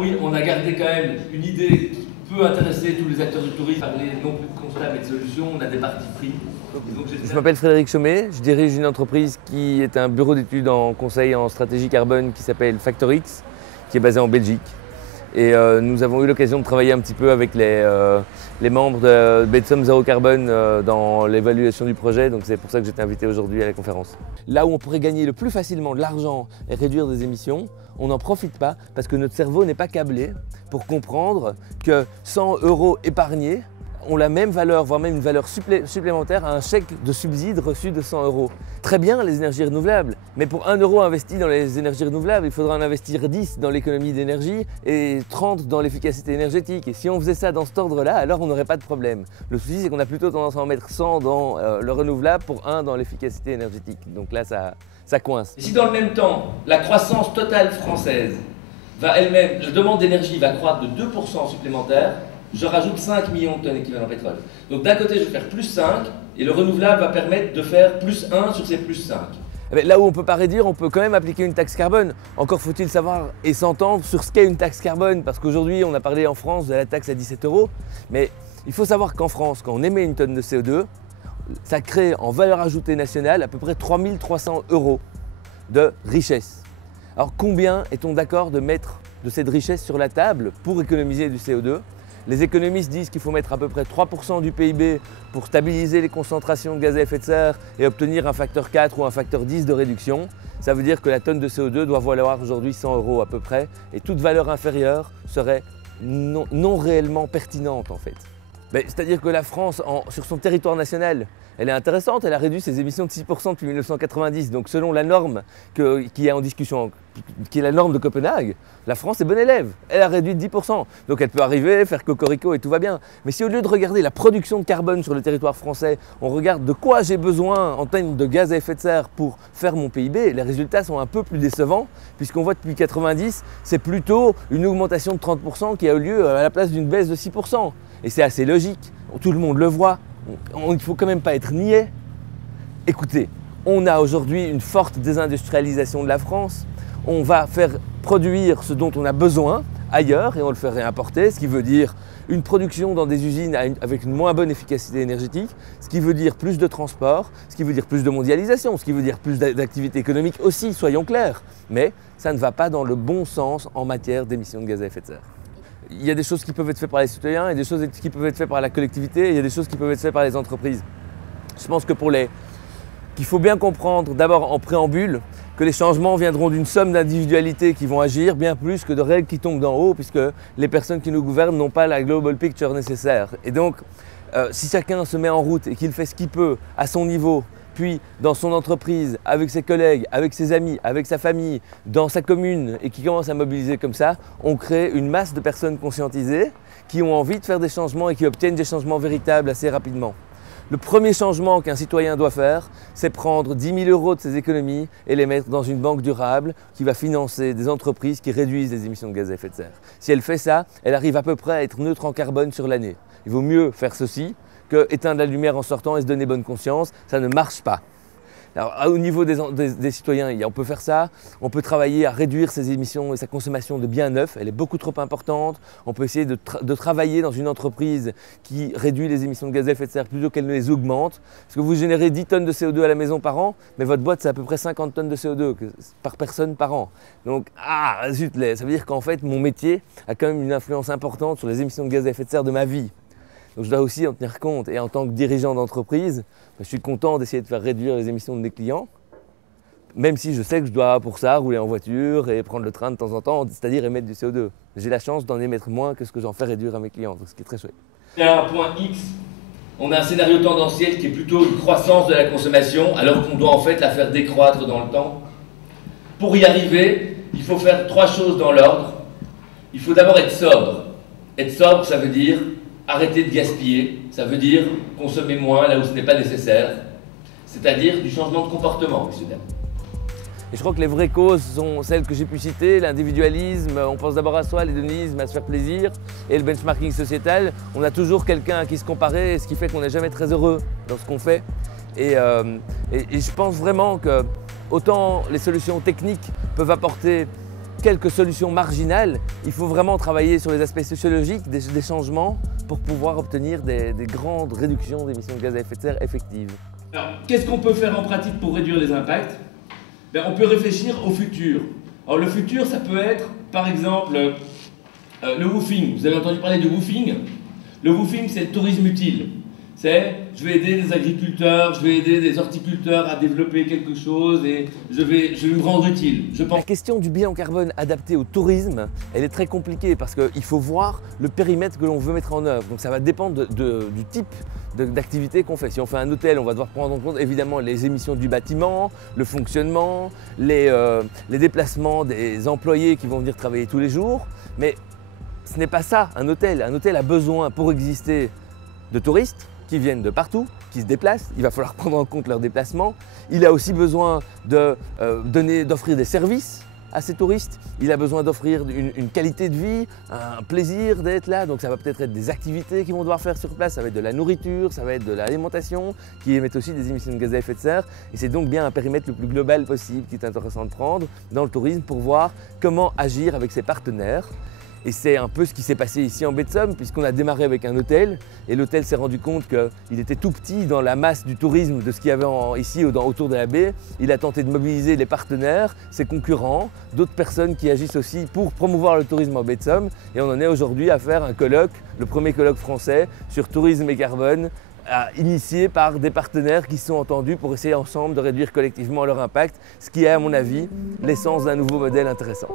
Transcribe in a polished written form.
oui, on a gardé quand même une idée qui peut intéresser tous les acteurs du tourisme, parler non plus de constat mais de solutions, on a des partis pris. Je m'appelle Frédéric Chaumet, je dirige une entreprise qui est un bureau d'études en conseil en stratégie carbone qui s'appelle FactorX, qui est basé en Belgique. Et nous avons eu l'occasion de travailler un petit peu avec les membres de Betsom Zéro Carbone dans l'évaluation du projet, donc c'est pour ça que j'étais invité aujourd'hui à la conférence. Là où on pourrait gagner le plus facilement de l'argent et réduire des émissions, on n'en profite pas parce que notre cerveau n'est pas câblé pour comprendre que 100 € épargnés ont la même valeur, voire même une valeur supplémentaire à un chèque de subside reçu de 100 €. Très bien les énergies renouvelables, mais pour 1 € investi dans les énergies renouvelables, il faudra en investir 10 dans l'économie d'énergie et 30 dans l'efficacité énergétique. Et si on faisait ça dans cet ordre-là, alors on n'aurait pas de problème. Le souci, c'est qu'on a plutôt tendance à en mettre 100 dans le renouvelable pour 1 dans l'efficacité énergétique. Donc là, ça coince. Et si dans le même temps, la croissance totale française va elle-même, la demande d'énergie va croître de 2% supplémentaire, je rajoute 5 millions de tonnes équivalent pétrole. Donc d'un côté, je vais faire plus 5, et le renouvelable va permettre de faire plus 1 sur ces plus 5. Là où on ne peut pas réduire, on peut quand même appliquer une taxe carbone. Encore faut-il savoir et s'entendre sur ce qu'est une taxe carbone, parce qu'aujourd'hui, on a parlé en France de la taxe à 17 €, mais il faut savoir qu'en France, quand on émet une tonne de CO2, ça crée en valeur ajoutée nationale à peu près 3 300 € de richesse. Alors combien est-on d'accord de mettre de cette richesse sur la table pour économiser du CO2 ? Les économistes disent qu'il faut mettre à peu près 3% du PIB pour stabiliser les concentrations de gaz à effet de serre et obtenir un facteur 4 ou un facteur 10 de réduction. Ça veut dire que la tonne de CO2 doit valoir aujourd'hui 100 € à peu près et toute valeur inférieure serait non réellement pertinente en fait. C'est-à-dire que la France, sur son territoire national, elle est intéressante, elle a réduit ses émissions de 6% depuis 1990. Donc selon la norme qui est en discussion, qui est la norme de Copenhague, la France est bonne élève. Elle a réduit de 10%. Donc elle peut arriver, faire cocorico et tout va bien. Mais si au lieu de regarder la production de carbone sur le territoire français, on regarde de quoi j'ai besoin en termes de gaz à effet de serre pour faire mon PIB, les résultats sont un peu plus décevants, puisqu'on voit depuis 1990, c'est plutôt une augmentation de 30% qui a eu lieu à la place d'une baisse de 6%. Et c'est assez logique, tout le monde le voit, il ne faut quand même pas être niais. Écoutez, on a aujourd'hui une forte désindustrialisation de la France, on va faire produire ce dont on a besoin ailleurs et on le fait réimporter, ce qui veut dire une production dans des usines avec une moins bonne efficacité énergétique, ce qui veut dire plus de transport, ce qui veut dire plus de mondialisation, ce qui veut dire plus d'activité économique aussi, soyons clairs. Mais ça ne va pas dans le bon sens en matière d'émissions de gaz à effet de serre. Il y a des choses qui peuvent être faites par les citoyens, il y a des choses qui peuvent être faites par la collectivité, il y a des choses qui peuvent être faites par les entreprises. Je pense que qu'il faut bien comprendre d'abord en préambule que les changements viendront d'une somme d'individualités qui vont agir bien plus que de règles qui tombent d'en haut puisque les personnes qui nous gouvernent n'ont pas la global picture nécessaire. Et donc, si chacun se met en route et qu'il fait ce qu'il peut à son niveau, puis dans son entreprise, avec ses collègues, avec ses amis, avec sa famille, dans sa commune et qui commence à mobiliser comme ça, on crée une masse de personnes conscientisées qui ont envie de faire des changements et qui obtiennent des changements véritables assez rapidement. Le premier changement qu'un citoyen doit faire, c'est prendre 10 000 € de ses économies et les mettre dans une banque durable qui va financer des entreprises qui réduisent les émissions de gaz à effet de serre. Si elle fait ça, elle arrive à peu près à être neutre en carbone sur l'année. Il vaut mieux faire ceci que éteindre la lumière en sortant et se donner bonne conscience. Ça ne marche pas. Alors, au niveau des citoyens, on peut faire ça. On peut travailler à réduire ses émissions et sa consommation de biens neufs. Elle est beaucoup trop importante. On peut essayer de travailler dans une entreprise qui réduit les émissions de gaz à effet de serre plutôt qu'elle ne les augmente. Parce que vous générez 10 tonnes de CO2 à la maison par an, mais votre boîte, c'est à peu près 50 tonnes de CO2 par personne par an. Donc, zut, ça veut dire qu'en fait, mon métier a quand même une influence importante sur les émissions de gaz à effet de serre de ma vie. Donc je dois aussi en tenir compte. Et en tant que dirigeant d'entreprise, je suis content d'essayer de faire réduire les émissions de mes clients, même si je sais que je dois pour ça rouler en voiture et prendre le train de temps en temps, c'est-à-dire émettre du CO2. J'ai la chance d'en émettre moins que ce que j'en fais réduire à mes clients, donc ce qui est très chouette. Et à un point X, on a un scénario tendanciel qui est plutôt une croissance de la consommation, alors qu'on doit en fait la faire décroître dans le temps. Pour y arriver, il faut faire 3 choses dans l'ordre. Il faut d'abord être sobre. Être sobre, ça veut dire arrêter de gaspiller, ça veut dire consommer moins là où ce n'est pas nécessaire, c'est-à-dire du changement de comportement, messieurs, dames. Et je crois que les vraies causes sont celles que j'ai pu citer, l'individualisme, on pense d'abord à soi, l'hédonisme, à se faire plaisir, et le benchmarking sociétal. On a toujours quelqu'un à qui se comparer, ce qui fait qu'on n'est jamais très heureux dans ce qu'on fait. Et je pense vraiment que autant les solutions techniques peuvent apporter quelques solutions marginales. Il faut vraiment travailler sur les aspects sociologiques des changements pour pouvoir obtenir des grandes réductions d'émissions de gaz à effet de serre effectives. Alors, qu'est-ce qu'on peut faire en pratique pour réduire les impacts? On peut réfléchir au futur. Alors, le futur, ça peut être, par exemple, le woofing. Vous avez entendu parler de woofing? Le woofing, c'est le tourisme utile. C'est, je vais aider des agriculteurs, je vais aider des horticulteurs à développer quelque chose et je vais me rendre utile. La question du bilan carbone adapté au tourisme, elle est très compliquée parce qu'il faut voir le périmètre que l'on veut mettre en œuvre. Donc ça va dépendre du type d'activité qu'on fait. Si on fait un hôtel, on va devoir prendre en compte évidemment les émissions du bâtiment, le fonctionnement, les déplacements des employés qui vont venir travailler tous les jours. Mais ce n'est pas ça, un hôtel. Un hôtel a besoin, pour exister, de touristes qui viennent de partout, qui se déplacent. Il va falloir prendre en compte leurs déplacements. Il a aussi besoin d'offrir des services à ces touristes. Il a besoin d'offrir une qualité de vie, un plaisir d'être là. Donc ça va peut-être être des activités qu'ils vont devoir faire sur place. Ça va être de la nourriture, ça va être de l'alimentation, qui émettent aussi des émissions de gaz à effet de serre. Et c'est donc bien un périmètre le plus global possible qui est intéressant de prendre dans le tourisme pour voir comment agir avec ses partenaires. Et c'est un peu ce qui s'est passé ici en baie de Somme, puisqu'on a démarré avec un hôtel, et l'hôtel s'est rendu compte qu'il était tout petit dans la masse du tourisme de ce qu'il y avait ici autour de la baie. Il a tenté de mobiliser les partenaires, ses concurrents, d'autres personnes qui agissent aussi pour promouvoir le tourisme en baie de Somme. Et on en est aujourd'hui à faire un colloque, le premier colloque français sur tourisme et carbone, initié par des partenaires qui se sont entendus pour essayer ensemble de réduire collectivement leur impact, ce qui est à mon avis l'essence d'un nouveau modèle intéressant.